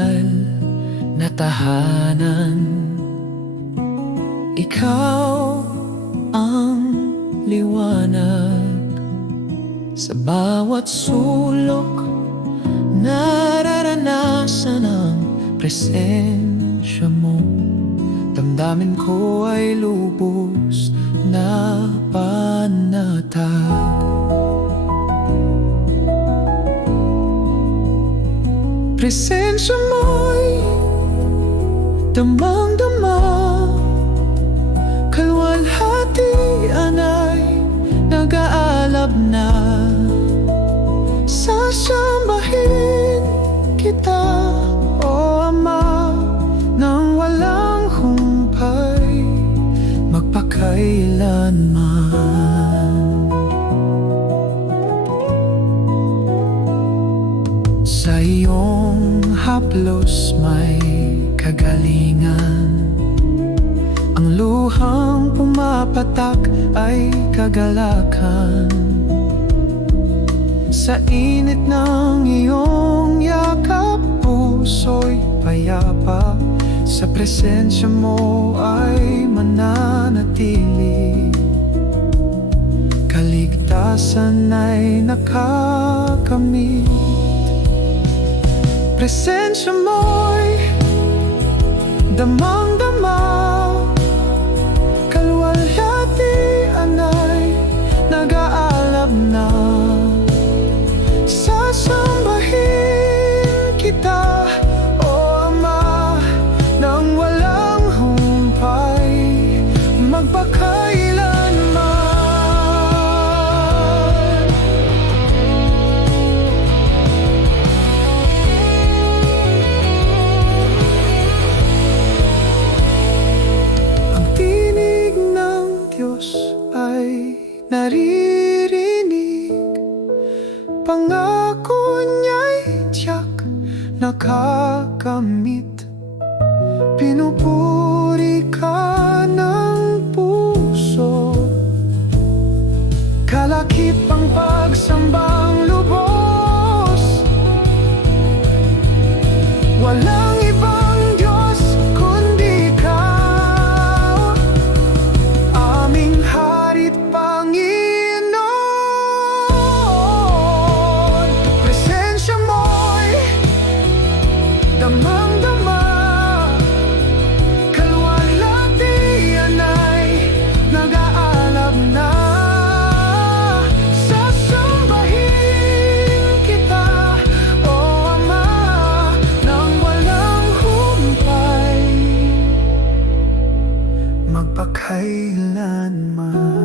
banal na tahanan. Ikaw ang liwanag sa bawat sulok. Nararanasan ang presensya mo. Damdamin ko ay lubos na panatag. Presensya mo'y damang-dama, kalwalhatian ay nag-aalab na. Sasambahin kita, O Ama, nang walang humpay, magpakailanman. Sa iyong haplos may kagalingan, ang luhang pumapatak ay kagalakan. Sa init ng iyong yakap, puso'y payapa. Sa presensya mo ay mananatili. Kaligtasan ay nakakamit. Presensya mo'y damang-dama, kalwalhatian ay nag-aalab na. Sasambahin kita, O Ama, nang walang humpay, magpakailanman. Ang tinig ng Diyos ay naririnig, pangako niya'y tiyak nakakamit. Pinupuri ka ng puso, kalakip ang pagsambang lubos. Walang ibang Diyos kundi ikaw, aming Hari't Panginoon. Presensya mo'y damang-dama, kalwalhatian ay nag-aalab na. Sasambahin kita, O Ama, nang walang humpay, magpakailanman.